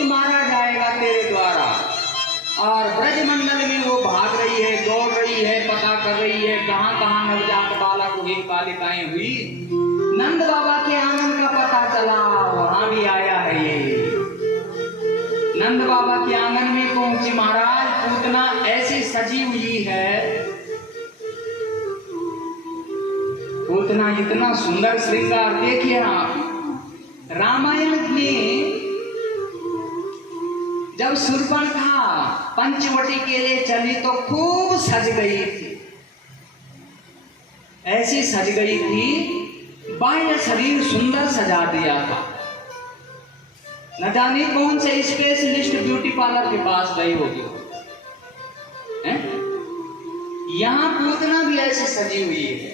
कि मारा जाएगा तेरे द्वारा। और ब्रजमंडल में वो भाग रही है, दौड़ रही है, पता कर रही है कहाँ कहाँ नवजात बालक हुई, बालिकाएं हुई। नंद बाबा के आंगन का पता चला, वहां भी आया है ये। नंद बाबा के आंगन में पहुंची, महाराज पूतना ऐसी सजी हुई है, पूतना इतना सुंदर श्रृंगार। देखिए आप रामायण में जब शूर्पणखा पंचवटी के लिए चली तो खूब सज गई थी, ऐसी सज गई थी, बाह्य शरीर सुंदर सजा दिया था। न जाने कौन से स्पेशलिस्ट ब्यूटी पार्लर के पास गई होगी। यहां पूतना भी ऐसी सजी हुई है,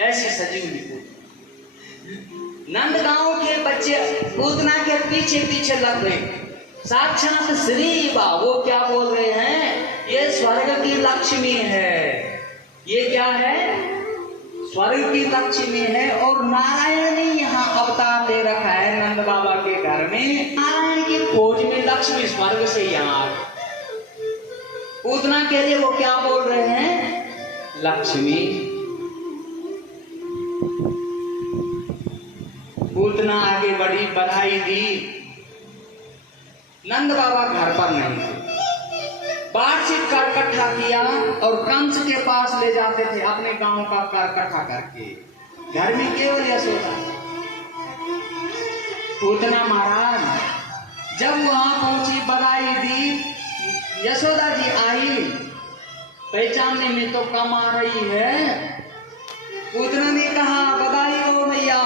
ऐसी सजी हुई पूतना। नंदगांव के बच्चे पूतना के पीछे पीछे लग गए। साक्षात श्री बा वो क्या बोल रहे हैं, ये स्वर्ग की लक्ष्मी है। ये क्या है, स्वर्ग की लक्ष्मी है। और नारायण ने यहाँ अवतार ले रखा है नंद बाबा के घर में। नारायण की खोज में लक्ष्मी स्वर्ग से यहाँ पूतना के लिए वो क्या बोल रहे हैं, लक्ष्मी। पूतना आगे बढ़ी, बधाई दी। नंद बाबा घर पर नहीं थे। वार्षिक कर इकट्ठा किया और कंस के पास ले जाते थे अपने गांव का कर इकट्ठा करके। घर में केवल यशोदा। पूतना महाराज जब वहां पहुंची, बधाई दी। यशोदा जी आई, पहचानने में तो कम आ रही है। पूतना ने कहा, बधाई हो भैया,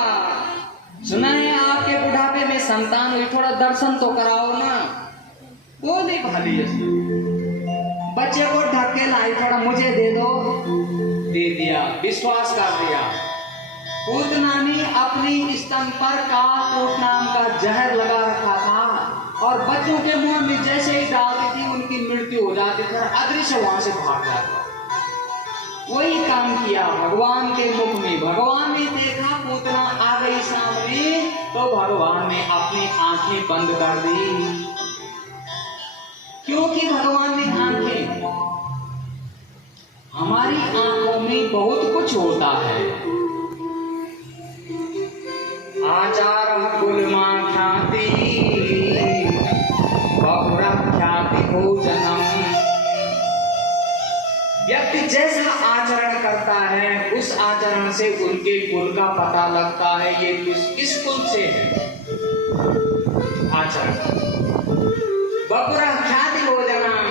सुना है आपके बुढ़ापे में संतान हुई, थोड़ा दर्शन तो कराओ ना। बोली भली बच्चे को ढक के लाई, थोड़ा मुझे दे दो। दे दिया, विश्वास कर दिया। पूतना ने अपनी स्तन पर कालकूट नाम का जहर लगा रखा था और बच्चों के मुंह में जैसे ही डालती थी उनकी मृत्यु हो जाती थी और अदृश्य वहां से भाग जाता। वही काम किया भगवान के मुख में। भगवान ने देखा पूतना आ गई सामने, तो भगवान ने अपनी आंखें बंद कर दी। क्योंकि भगवान ने आंखें, हमारी आंखों में बहुत कुछ होता है। आचार कुलमा ख्याति बहुरा ख्याति भोजनम। व्यक्ति जैसा आचरण करता है उस आचरण से उनके कुल का पता लगता है, ये किस कुल से है। आचरण बपुरा ख्याति भोजनम,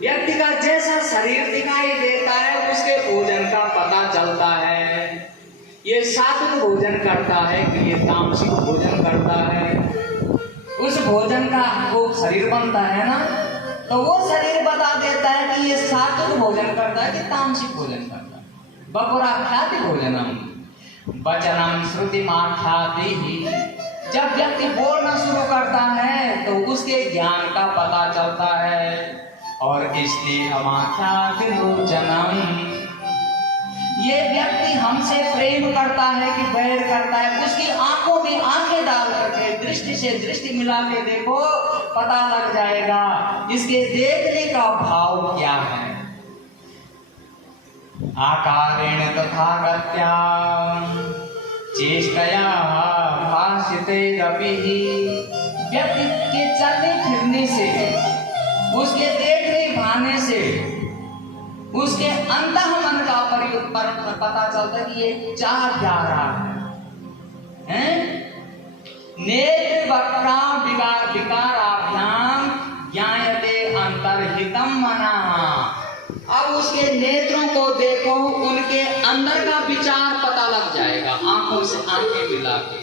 व्यक्ति का जैसा शरीर दिखाई देता है उसके भोजन का पता चलता है। ये सात्विक भोजन करता है कि ये तामसिक भोजन करता है। उस भोजन का वो शरीर बनता है ना, तो वो शरीर बता देता है कि ये सात्विक भोजन करता है कि तामसिक भोजन करता है। बपुरा ख्याति भोजनम वचनम श्रुति माख्याति ही। जब व्यक्ति बोलना शुरू करता है तो उसके ज्ञान का पता चलता है। और इसलिए हमाख्याति भोजनम, ये व्यक्ति हमसे प्रेम करता है कि बैर करता है, उसकी आंखों में आंखें डाल करके दृष्टि से दृष्टि मिला के देखो, पता लग जाएगा इसके देखने का भाव क्या है। आकारेण तथा गत्या चेष्टया भाषते रवि। व्यक्ति के चलने फिरने से, उसके देखने भाने से, उसके अंतःमन का पता चलता है कि ये चाह क्या रहा है। नेत्र वक्रा विकाराभ्याम ज्ञायते अंतर्हितम मनः। अब उसके नेत्रों को देखो, उनके अंदर का विचार पता लग जाएगा आंखों से आंखें मिला के।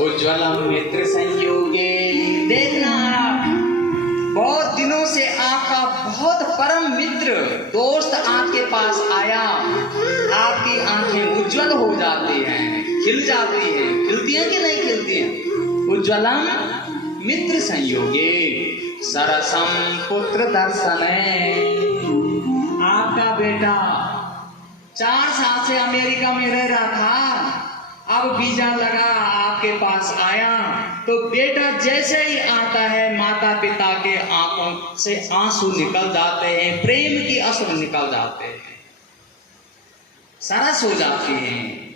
उज्ज्वलम मित्र संयोगे, देखना बहुत दिनों से आपका बहुत परम मित्र दोस्त आपके पास आया, आपकी आंखें उज्जवल हो जाती हैं, खिल जाती हैं। खिलती हैं कि नहीं खिलती हैं? उज्ज्वलम मित्र संयोगे सरसम पुत्र दर्शने। आपका बेटा 4 साल से अमेरिका में रह रहा था, अब वीजा लगा आपके पास आया, तो बेटा जैसे जैसे ही आता है माता पिता के आंखों से आंसू निकल जाते हैं, प्रेम की अश्रु निकल जाते हैं, सरस हो जाती हैं।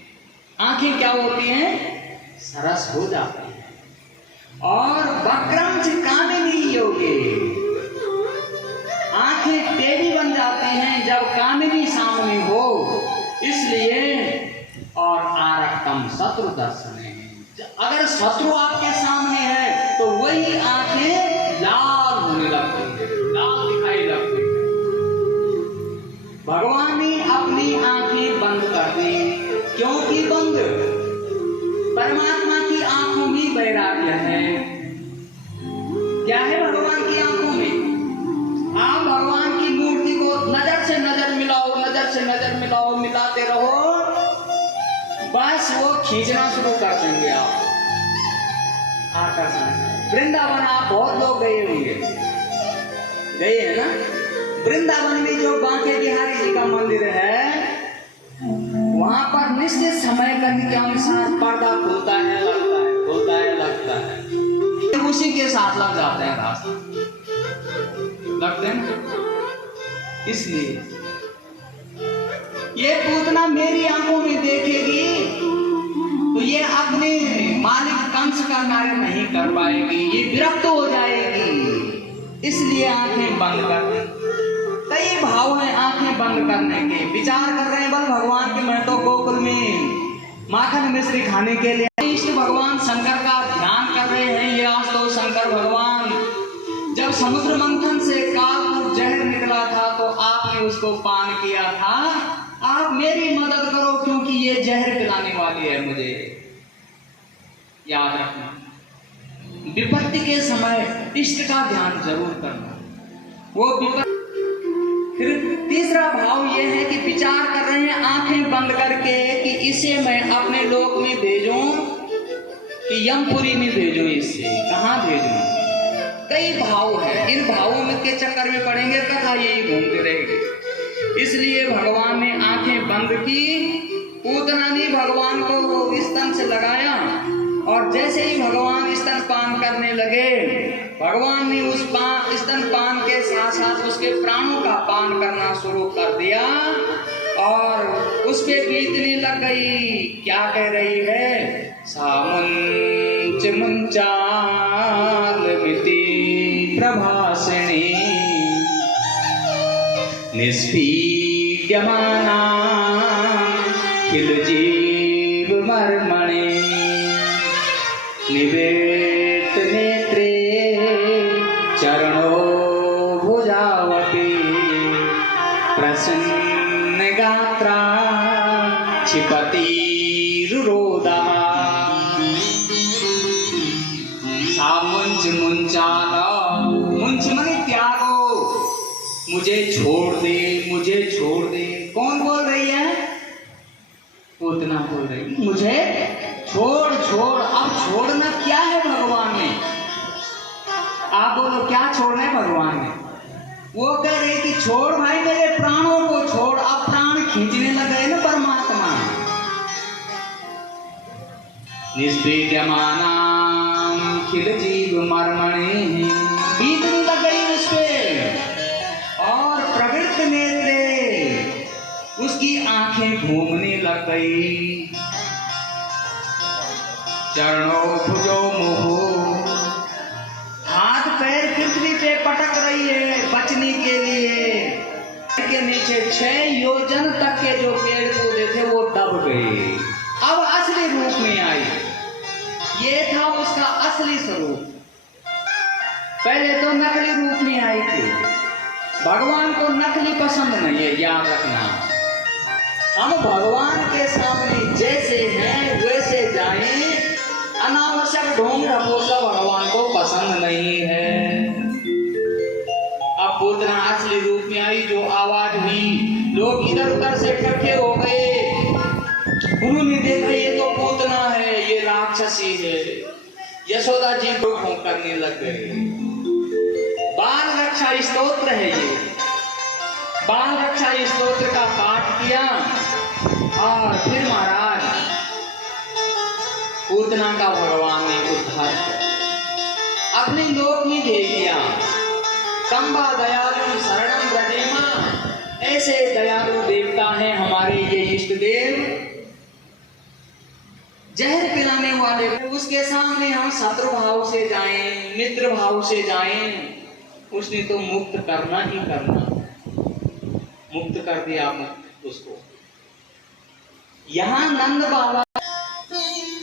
आंखें क्या होती हैं? सरस हो जाती हैं। और वक्रम च कामिनी योगे, आंखें टेढ़ी बन जाती हैं जब कामिनी सामने हो। इसलिए और आरक्तम शत्रु दर्शन है, अगर शत्रु आपके सामने है तो वही आंखें लाल होने लगती है, लाल दिखाई लगती है। भगवान ने अपनी आंखें बंद कर दी। क्योंकि बंद? परमात्मा की आंखों में वैराग्य है। क्या है भगवान की आंखों में? आप भगवान की मूर्ति को नजर से नजर मिलाओ, नजर से नजर मिलाओ, मिलाते रहो, बस वो खींचना शुरू कर देंगे आप। आकर्षण। वृंदावन आप बहुत लोग गए होंगे, गए हैं ना? वृंदावन में जो बांके बिहारी जी का मंदिर है, वहां पर निश्चित समय करने के अनुसार पर्दा खुलता है, लगता है, खुलता है, लगता है, उसी के साथ लग जाते हैं, रास्ता लगते हैं ना। इसलिए ये पूतना मेरी आंखों में देखेगी तो ये अपने मालिक कंस का कार्य नहीं कर पाएगी, ये विरक्त हो जाएगी। इसलिए आंखें बंद कर दें। कई भाव हैं आंखें बंद करने के। विचार कर रहे हैं बल भगवान के, मैं तो गोकुल में माखन मिश्री खाने के लिए इष्ट भगवान शंकर का ध्यान कर रहे हैं। ये आज तो शंकर भगवान जब समुद्र मंथन से काल जहर निकला था तो आपने उसको पान किया था। आप मेरी मदद करो क्योंकि ये जहर पिलाने वाली है मुझे। याद रखना, विपत्ति के समय इष्ट का ध्यान जरूर करना। वो विपत्ति। फिर तीसरा भाव ये है कि विचार कर रहे हैं आंखें बंद करके कि इसे मैं अपने लोक में भेजूं कि यमपुरी में भेजूं, इससे कहां भेजूं। कई भाव है, इन भावों में के चक्कर में पड़ेंगे, कथा यही घूमते रहेगी। इसलिए भगवान ने आंखें बंद की। पूतना ने भगवान को स्तन से लगाया और जैसे ही भगवान स्तन पान करने लगे, भगवान ने उस स्तन पान के साथ साथ उसके प्राणों का पान करना शुरू कर दिया और उस पे बीतने लग गई। क्या कह रही है? सामुंच मुंचाल मिति प्रभासिणी निष्पीड्यमाना किल जीव मर्मणे निवेट नेत्रे चरणो भुजावपि प्रसन्न गात्रा क्षिपति रुरोदा। सामुंच मुंचाला, मुंच मने त्यागो, मुझे छोड़ दे, मुझे छोड़ दे। कौन बोल रही है? पूतना बोल रही, मुझे छोड़ छोड़। अब छोड़ना क्या है भगवान ने? आप बोलो क्या छोड़ना है भगवान ने? वो कह रहे कि छोड़ भाई मेरे प्राणों को छोड़। अब प्राण खींचने लगे ना परमात्मा। निष्पीड्यमाना खिल जीव मर्मणे, बीतने लग गई उस पे और प्रवृत्त नेत्रे, उसकी आंखें घूमने लग गई। चरणों भुजो मोहो, हाथ पैर पृथ्वी पे पटक रही है बचने के लिए। के नीचे 6 योजन तक के जो पेड़ पौधे थे वो दब गए। अब असली रूप में आई। ये था उसका असली स्वरूप। पहले तो नकली रूप में आई थी। भगवान को नकली पसंद नहीं है, याद रखना। हम भगवान के सामने जैसे हैं वैसे जाएं। अनावश्यक ढोंग ढपोसला भगवान को पसंद नहीं है। अब पूतना असली रूप में आई, जो आवाज हुई, लोग इधर उधर से इकट्ठे हो गए। उन्होंने देखा ये तो पूतना है, ये राक्षसी है। यशोदा जी को भोंक करने लग गए। बाल रक्षा स्तोत्र है ये। बाल रक्षा स्तोत्र का पाठ किया और फिर महाराज पूतना का भगवान ने उद्धार किया। अपने लोक में भेज दिया। कंबा दयालु शरणम ब्रजेमा, ऐसे दयालु देवता हैं हमारे ये इष्ट देव। जहर पिलाने वाले, उसके सामने हम शत्रु भाव से जाएं, मित्र भाव से जाएं, उसने तो मुक्त करना ही करना, मुक्त कर दिया उसको। यहाँ नंद बाबा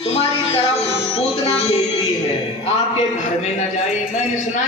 तुम्हारी तरफ पूतना भेजती है, आपके घर में न जाए। मैंने सुना